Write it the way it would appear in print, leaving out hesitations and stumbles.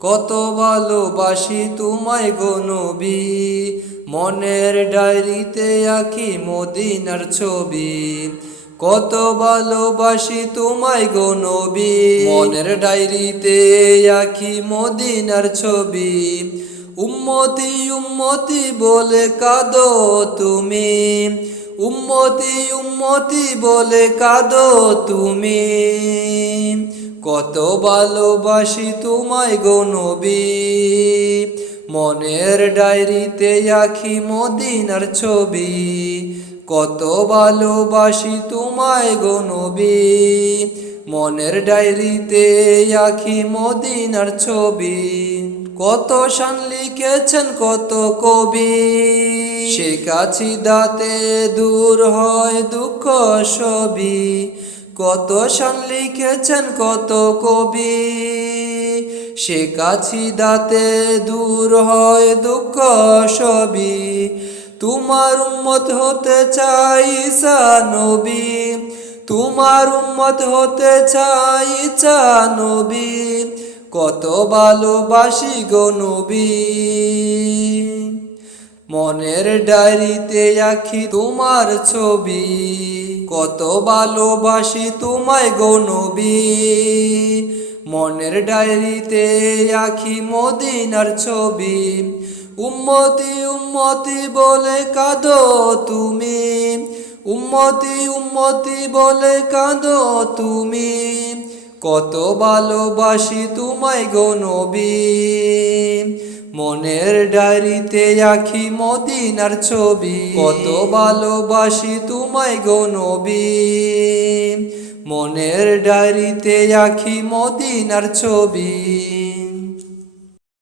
কত ভালোবাসি তোমায় গো নবী, মনের ডায়েরিতে আঁকি মদিনার ছবি। কত ভালোবাসি তোমায় গো নবী, মনের ডায়েরিতে আঁকি মদিনার ছবি। উম্মতি উম্মতি বলে কাঁদো তুমি, উম্মতি উম্মতি বলে কাঁদো তুমি। কত ভালোবাসি তোমায় গো নবী, মনের ডায়েরিতে আঁকি মদিনার ছবি। কত ভালোবাসি তোমায় গো নবী, মনের ডায়েরিতে আঁকি মদিনার ছবি। কত শান লিখেছেন কত কবি, সে কাছি দাতে দূর হয় দুঃখ সবই। কত শান লিখেছেন কত কবি, সে কাছি দাতে দূর হয় দুঃখ সবই। তোমার উম্মত হতে চাই ঈসা নবী, তোমার উম্মত হতে চাই ঈসা নবী। কত ভালোবাসি গো নবী, মনের ডায়েরিতে আঁকি তোমার ছবি। কত ভালোবাসি তোমায় গো নবী, মনের ডায়েরিতে আঁকি মদিনার ছবি। উম্মতি উম্মতি বলে কাঁদো তুমি, উম্মতি উম্মতি বলে কাঁদো তুমি। কত ভালোবাসি তোমায় গো নবী, মনের ডায়েরিতে আঁকি মদিনার ছবি। কত ভালোবাসি তোমায় গো নবী, মনের ডায়েরিতে আঁকি মদিনার ছবি।